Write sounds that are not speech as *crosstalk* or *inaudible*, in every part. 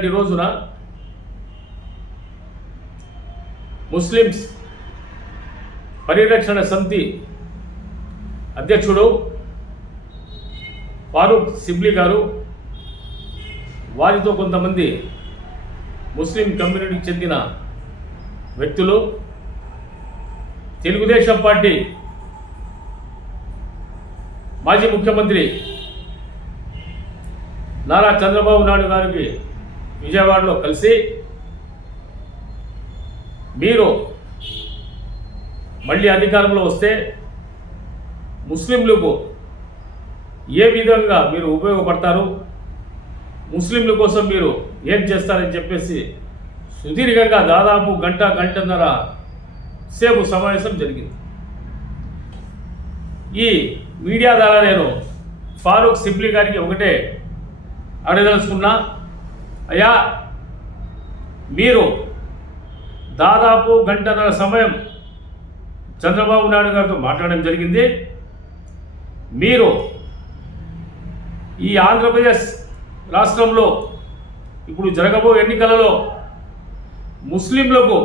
నిన్నటి రోజున ముస్లిమ్స్ పరిరక్షణ సమితి అధ్యక్షుడు ఫారూక్ సిబ్లీ గారు వారితో కొంతమంది ముస్లిం కమ్యూనిటీకి చెందిన వ్యక్తులు తెలుగుదేశం పార్టీ మాజీ ముఖ్యమంత్రి నారా చంద్రబాబు నాయుడు గారికి విజయవాడలో కలిసి మీరు మళ్ళీ అధికారంలో వస్తే ముస్లింలకు ఏ విధంగా మీరు ఉపయోగపడతారు? ముస్లింల కోసం మీరు ఏం చేస్తారని చెప్పేసి సుదీర్ఘంగా దాదాపు గంట గంటన్నర సేపు సమావేశం జరిగింది. ఈ మీడియా ద్వారా నేను ఫారూక్ సిబ్లీ గారికి ఒకటే అడగదలుచుకున్నా. అయ్యా మీరు దాదాపు గంటన్నర సమయం చంద్రబాబు నాయుడు గారితో మాట్లాడడం జరిగింది. మీరు ఈ ఆంధ్రప్రదేశ్ రాష్ట్రంలో ఇప్పుడు జరగబో ఎన్నికలలో ముస్లింలకు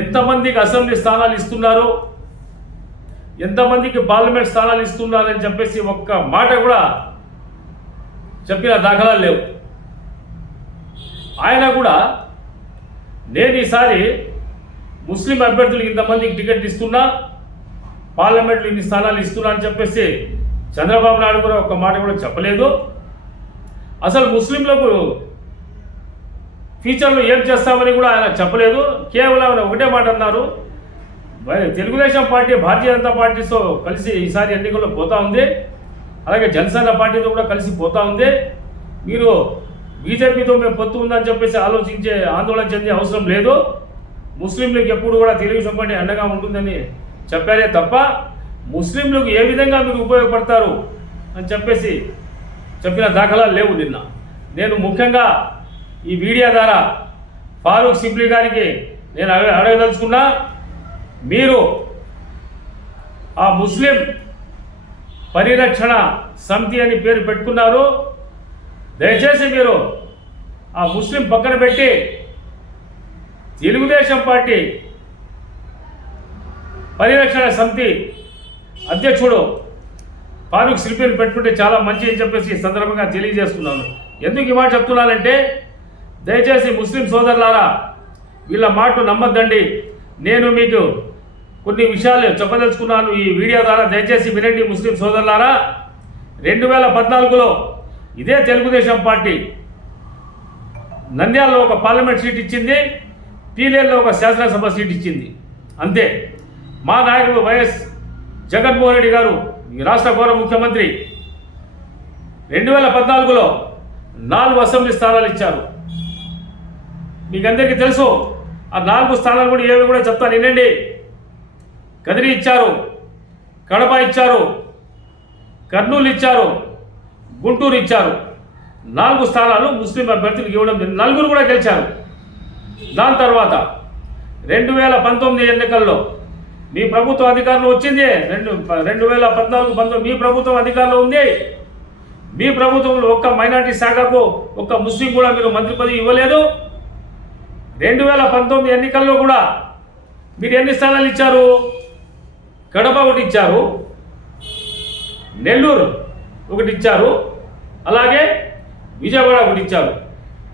ఎంతమందికి అసెంబ్లీ స్థానాలు ఇస్తున్నారో ఎంతమందికి పార్లమెంట్ స్థానాలు ఇస్తున్నారని చెప్పేసి ఒక్క మాట కూడా చెప్పిన దాఖలాలు లేవు. ఆయన కూడా నేను ఈసారి ముస్లిం అభ్యర్థులకు ఇంతమందికి టికెట్ ఇస్తున్నా పార్లమెంట్లో ఇన్ని స్థానాలు ఇస్తున్నా అని చెప్పేసి చంద్రబాబు నాయుడు కూడా ఒక మాట కూడా చెప్పలేదు. అసలు ముస్లింలకు ఫ్యూచర్లో ఏం చేస్తామని కూడా ఆయన చెప్పలేదు. కేవలం ఆయన ఒకటే మాట అన్నారు. తెలుగుదేశం పార్టీ భారతీయ జనతా పార్టీతో కలిసి ఈసారి ఎన్నికల్లో పోతా ఉంది. అలాగే జనసేన పార్టీతో కూడా కలిసి పోతా ఉంది. మీరు బీజేపీతో మేము పొత్తు ఉందని చెప్పేసి ఆలోచించే ఆందోళన చెందే అవసరం లేదు. ముస్లింలకు ఎప్పుడు కూడా తెలుగుదేశం పార్టీ అండగా ఉంటుందని చెప్పారే తప్ప ముస్లింలకు ఏ విధంగా మీరు ఉపయోగపడతారు అని చెప్పేసి చెప్పిన దాఖలాలు లేవు నిన్న. నేను ముఖ్యంగా ఈ మీడియా ద్వారా ఫారూక్ సిబ్లీ గారికి నేను అడగ అడగదలుచుకున్నా మీరు ఆ ముస్లిం పరిరక్షణ సమితి అని పేరు పెట్టుకున్నారు. దయచేసి మీరు ఆ ముస్లిం పక్కన పెట్టి తెలుగుదేశం పార్టీ పరిరక్షణ సమితి అధ్యక్షుడు ఫారూక్ శిల్పిని పెట్టుకుంటే చాలా మంచి అని చెప్పేసి ఈ సందర్భంగా తెలియజేస్తున్నాను. ఎందుకు ఈ మాట చెప్తున్నానంటే దయచేసి ముస్లిం సోదరులారా వీళ్ళ మాట నమ్మద్దండి. నేను మీకు కొన్ని విషయాలు చెప్పదలుచుకున్నాను ఈ వీడియో ద్వారా. దయచేసి వినండి ముస్లిం సోదరులారా రెండు వేల పద్నాలుగులో ఇదే తెలుగుదేశం పార్టీ. నంద్యాలలో ఒక పార్లమెంట్ సీట్ ఇచ్చింది పీలేరులో ఒక శాసనసభ సీట్ ఇచ్చింది. అంతే. మా నాయకుడు వైఎస్ జగన్మోహన్ రెడ్డి గారు ఈ రాష్ట్ర గౌరవ ముఖ్యమంత్రి రెండు వేల పద్నాలుగులో నాలుగు అసెంబ్లీ స్థానాలు ఇచ్చారు. మీకు అందరికీ తెలుసు ఆ నాలుగు స్థానాలు కూడా ఏవి కూడా చెప్తాను వినండి. కదిరి ఇచ్చారు కడప ఇచ్చారు కర్నూలు ఇచ్చారు గుంటూరు ఇచ్చారు. నాలుగు స్థానాలు ముస్లిం అభ్యర్థులకు ఇవ్వడం జరిగింది. నలుగురు కూడా గెలిచారు. దాని తర్వాత రెండు వేల పంతొమ్మిది ఎన్నికల్లో మీ ప్రభుత్వం అధికారంలో వచ్చింది. రెండు రెండు వేల పద్నాలుగు పంతొమ్మిది మీ ప్రభుత్వం అధికారంలో ఉంది. మీ ప్రభుత్వంలో ఒక్క మైనార్టీ శాఖకు ఒక్క ముస్లిం కూడా మీరు మంత్రి పదవి ఇవ్వలేదు. రెండు వేల పంతొమ్మిది ఎన్నికల్లో కూడా మీరు ఎన్ని స్థానాలు ఇచ్చారు? కడప ఒకటి ఇచ్చారు. నెల్లూరు ఒకటి ఇచ్చారు. అలాగే విజయవాడ ఒకటి ఇచ్చారు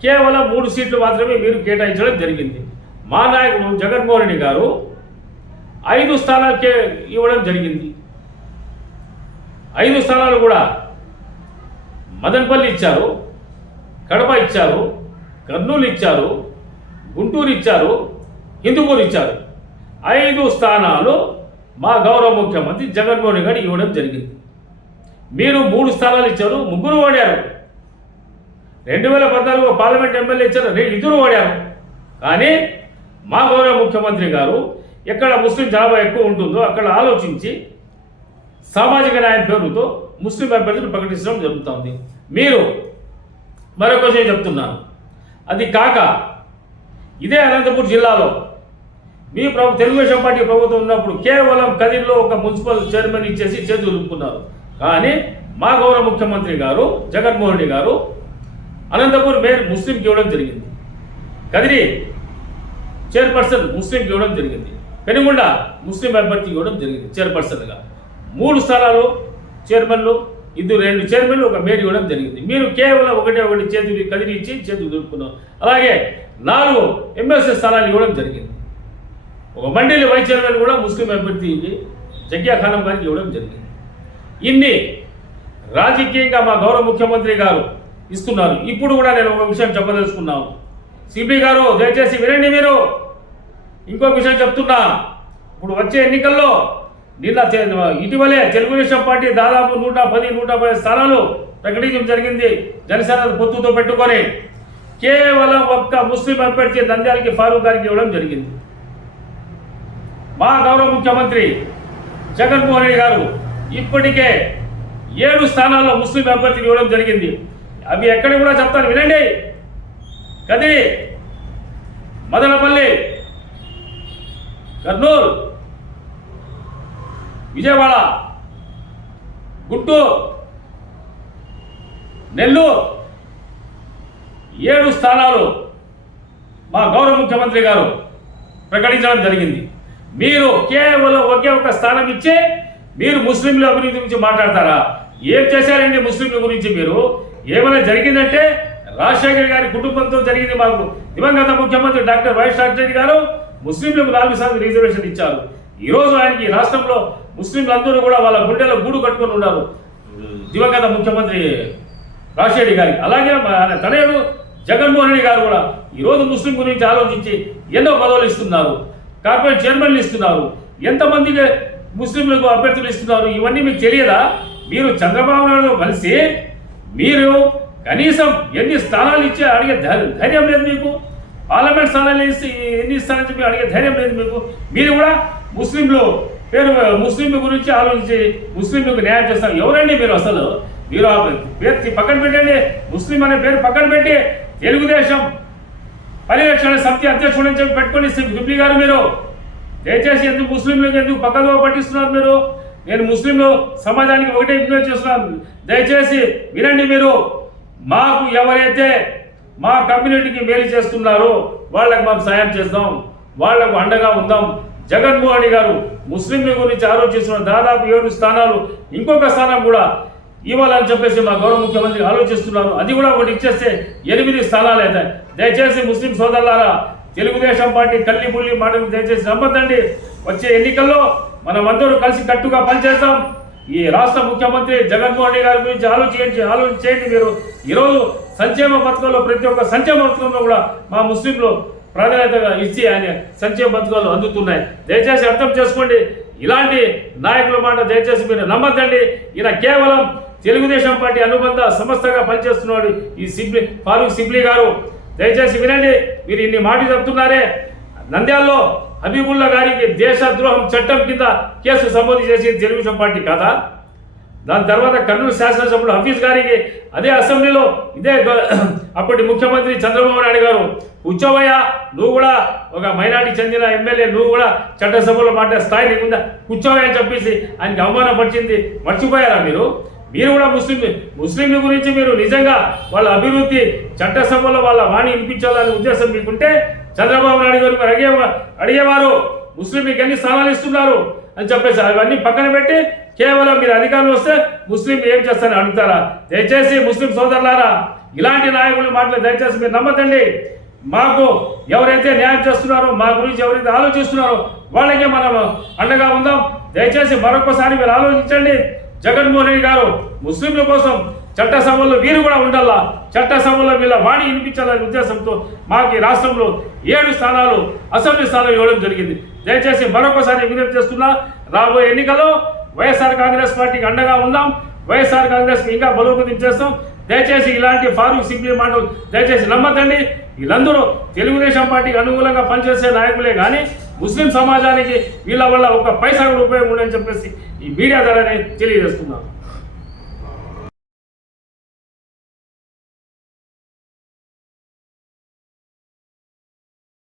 కేవలం మూడు సీట్లు మాత్రమే మీరు కేటాయించడం జరిగింది. మా నాయకుడు జగన్మోహన్ రెడ్డి గారు ఐదు స్థానాలకే ఇవ్వడం జరిగింది. ఐదు స్థానాలు కూడా మదనపల్లి ఇచ్చారు కడప ఇచ్చారు కర్నూలు ఇచ్చారు గుంటూరు ఇచ్చారు హిందూపూర్ ఇచ్చారు. ఐదు స్థానాలు మా గౌరవ ముఖ్యమంత్రి జగన్మోహన్ రెడ్డి గారు ఇవ్వడం జరిగింది. మీరు మూడు స్థానాలు ఇచ్చారు ముగ్గురు ఓడారు. రెండు వేల పద్నాలుగు పార్లమెంట్ ఎమ్మెల్యే ఇచ్చారు రెండు ఇద్దరు ఓడారు. కానీ మా గౌరవ ముఖ్యమంత్రి గారు ఎక్కడ ముస్లిం జనాభా ఎక్కువ ఉంటుందో అక్కడ ఆలోచించి సామాజిక న్యాయం పేరుతో ముస్లిం అభ్యర్థులు ప్రకటించడం జరుగుతుంది. మీరు మరొక విషయం చెప్తున్నాను. అది కాక ఇదే అనంతపూర్ జిల్లాలో మీ ప్రభు తెలుగుదేశం పార్టీ ప్రభుత్వం ఉన్నప్పుడు కేవలం కదిరిలో ఒక మున్సిపల్ చైర్మన్ ఇచ్చేసి చేతులు దులుపుకున్నారు. కానీ మా గౌరవ ముఖ్యమంత్రి గారు జగన్మోహన్ రెడ్డి గారు అనంతపూర్ మేయర్ ముస్లింకి ఇవ్వడం జరిగింది. కదిరి చైర్పర్సన్ ముస్లింకి ఇవ్వడం జరిగింది. పెనుగొండ ముస్లిం అభ్యర్థికి ఇవ్వడం జరిగింది చైర్పర్సన్గా. మూడు స్థానాలు చైర్మన్లు ఇద్దరు రెండు చైర్మన్లు ఒక మేయర్ ఇవ్వడం జరిగింది. మీరు కేవలం ఒకటే ఒకటి చేతులు కదిరి ఇచ్చి చేతులు దులుపుకున్నారు. అలాగే నాలుగు ఎమ్మెల్సీ స్థానాలు ఇవ్వడం జరిగింది. ఒక మండలి వైస్ చైర్మన్ కూడా ముస్లిం అభ్యర్థి జగ్యా ఖానం గారికి ఇవ్వడం జరిగింది. ఇన్ని రాజకీయంగా మా గౌరవ ముఖ్యమంత్రి గారు ఇస్తున్నారు. ఇప్పుడు కూడా నేను ఒక విషయం చెప్పదలుచుకున్నాను సిబి గారు దయచేసి వినండి మీరు. ఇంకో విషయం చెప్తున్నా. ఇప్పుడు వచ్చే ఎన్నికల్లో నిన్న ఇటీవలే తెలుగుదేశం పార్టీ దాదాపు నూట పది నూట పది స్థానాలు ప్రకటించడం జరిగింది. జనసేన పొత్తుతో పెట్టుకొని కేవలం ఒక్క ముస్లిం అభ్యర్థి నంద్యాలకి ఫారూక్ గారికి ఇవ్వడం జరిగింది. మా గౌరవ ముఖ్యమంత్రి జగన్మోహన్ రెడ్డి గారు ఇప్పటికే ఏడు స్థానాల్లో ముస్లిం అభ్యర్థులు ఇవ్వడం జరిగింది. అవి ఎక్కడ కూడా చెప్తాను వినండి. కదిరి మదనపల్లి కర్నూలు విజయవాడ గుంటూరు నెల్లూరు. ఏడు స్థానాలు మా గౌరవ ముఖ్యమంత్రి గారు ప్రకటించడం జరిగింది. మీరు కేవలం ఒకే ఒక స్థానం ఇచ్చే మీరు ముస్లింల అభివృద్ధి గురించి మాట్లాడతారా? ఏం చేశారండి ముస్లింల గురించి మీరు? ఏమైనా జరిగిందంటే రాజశేఖర్ గారి కుటుంబంతో జరిగింది మాకు. దివంగత ముఖ్యమంత్రి డాక్టర్ వైఎస్ రాజశేఖర్ గారు ముస్లింలకు నాలుగు శాతం రిజర్వేషన్ ఇచ్చారు. ఈరోజు ఆయనకి రాష్ట్రంలో ముస్లింలందరూ కూడా వాళ్ళ గుండెలో గూడు కట్టుకొని ఉన్నారు. దివంగత ముఖ్యమంత్రి రాజశేఖర్ గారికి. అలాగే ఆయన తనయుడు జగన్మోహన్ రెడ్డి గారు కూడా ఈరోజు ముస్లిం గురించి ఆలోచించి ఎన్నో పదవులు ఇస్తున్నారు. కార్పొరేట్ చైర్మన్లు ఇస్తున్నారు. ఎంతమందికి ముస్లింలకు అభ్యర్థులు ఇస్తున్నారు. ఇవన్నీ మీకు తెలియదా? మీరు చంద్రబాబు నాయుడు కలిసి మీరు కనీసం ఎన్ని స్థానాలు ఇచ్చి అడిగే ధైర్యం లేదు మీకు? పార్లమెంట్ స్థానాలు ఇస్తే ఎన్ని స్థానాలు చెప్పి అడిగే ధైర్యం లేదు మీకు? మీరు కూడా ముస్లింలు పేరు ముస్లింల గురించి ఆలోచించి ముస్లింలకు న్యాయం చేస్తారు. ఎవరండి మీరు అసలు? మీరు ఆ పేరు పక్కన పెట్టండి. ముస్లిం అనే పేరు పక్కన పెట్టి తెలుగుదేశం పరిరక్షణ సమితి అధ్యక్షుడు అని చెప్పి పెట్టుకొని బిబ్లి గారు మీరు. దయచేసి ఎందుకు ముస్లింలకు ఎందుకు పక్కదో పట్టిస్తున్నారు మీరు? నేను ముస్లింలు సమాజానికి ఒకటే విజ్ఞప్తి చేస్తున్నాను. దయచేసి వినండి మీరు. మాకు ఎవరైతే మా కమ్యూనిటీకి మేలు చేస్తున్నారో వాళ్ళకి మనం సాయం చేద్దాం వాళ్ళకు అండగా ఉందాం. జగన్మోహన్ గారు ముస్లింల గురించి ఆలోచిస్తున్న దాదాపు ఏడు స్థానాలు ఇంకొక స్థానం కూడా ఇవ్వాలని చెప్పేసి మా గౌరవ ముఖ్యమంత్రి ఆలోచిస్తున్నారు. అది కూడా ఒకటి ఇచ్చేస్తే ఎనిమిది స్థానాలు అవుతాయి దయచేసి ముస్లిం సోదరులారా తెలుగుదేశం పార్టీ కల్లి బుల్లి మాటలు దయచేసి నమ్మద్దండి. వచ్చే ఎన్నికల్లో మనమందరూ కలిసి కట్టుగా పనిచేస్తాం. ఈ రాష్ట్ర ముఖ్యమంత్రి జగన్మోహన్ రెడ్డి గారి గురించి ఆలోచించి ఆలోచించేయండి మీరు. ఈరోజు సంక్షేమ పథకంలో ప్రతి ఒక్క సంక్షేమ పథకంలో కూడా మా ముస్లింలు ప్రాధాన్యతగా ఇచ్చి ఆయన సంక్షేమ పథకాలు అందుతున్నాయి. దయచేసి అర్థం చేసుకోండి. ఇలాంటి నాయకుల మాట దయచేసి మీరు నమ్మద్దండి. ఈయన కేవలం తెలుగుదేశం పార్టీ అనుబంధ సంస్థగా పనిచేస్తున్నాడు ఈ సిబ్లీ ఫారూక్ సిబ్లీ గారు. దయచేసి వినండి మీరు ఇన్ని మాటలు చెప్తున్నారే. నంద్యాలలో హబీబుల్లా గారికి దేశద్రోహం చట్టం కింద కేసు సమోదు చేసి తెలుగుదేశం పార్టీ కదా? దాని తర్వాత కర్నూలు శాసనసభ్యుడు హఫీజ్ గారికి అదే అసెంబ్లీలో ఇదే *clears throat* అప్పటి ముఖ్యమంత్రి చంద్రబాబు నాయుడు గారు కూర్చోవయ్యా నువ్వు కూడా ఒక మైనార్టీ చెందిన ఎమ్మెల్యే నువ్వు కూడా చట్టసభలో మాట స్థాయి నీకుందా? కూర్చోవయ్యా అని చెప్పేసి ఆయనకి అవమానపరిచింది మర్చిపోయారా మీరు? మీరు కూడా ముస్లిం ముస్లింల గురించి మీరు నిజంగా వాళ్ళ అభివృద్ధి చట్టసభలో వాళ్ళ వాణి వినిపించాలనే ఉద్దేశం మీకుంటే చంద్రబాబు నాయుడు గారు మీరు అడిగే అడిగేవారు ముస్లింలకు ఎన్ని స్థానాలు ఇస్తున్నారు అని చెప్పేసి అవన్నీ పక్కన పెట్టి కేవలం మీరు అధికారంలో వస్తే ముస్లిం ఏం చేస్తారని అడుగుతారా? దయచేసి ముస్లిం సోదరులారా ఇలాంటి నాయకులు మాటలు దయచేసి మీరు నమ్మకండి. మాకు ఎవరైతే న్యాయం చేస్తున్నారో మా గురించి ఎవరైతే ఆలోచిస్తున్నారో వాళ్ళకే మనం అండగా ఉందాం. దయచేసి మరొకసారి మీరు ఆలోచించండి. జగన్మోహన్ రెడ్డి గారు ముస్లింల కోసం చట్టసభల్లో వీరు కూడా ఉండాలా? చట్టసభల్లో వీళ్ళ వాణి వినిపించాలనే ఉద్దేశంతో మాకు ఈ రాష్ట్రంలో ఏడు స్థానాలు అసెంబ్లీ స్థానాలు ఇవ్వడం జరిగింది. దయచేసి మరొకసారి విజ్ఞప్తి చేస్తున్నా రాబోయే ఎన్నికల్లో వైఎస్ఆర్ కాంగ్రెస్ పార్టీకి అండగా ఉన్నాం. వైఎస్ఆర్ కాంగ్రెస్ ఇంకా బలోపేతం చేస్తాం. దయచేసి ఇలాంటి ఫారూక్ సింప్లీ మాటలు దయచేసి నమ్మకండి. వీళ్ళందరూ తెలుగుదేశం పార్టీకి అనుకూలంగా పనిచేసే నాయకులే కానీ ముస్లిం సమాజానికి వీళ్ళ వల్ల ఒక పైసా కూడా ఉపయోగం ఉండని చెప్పేసి ఈ మీడియా ద్వారానే నేను తెలియజేస్తున్నాను.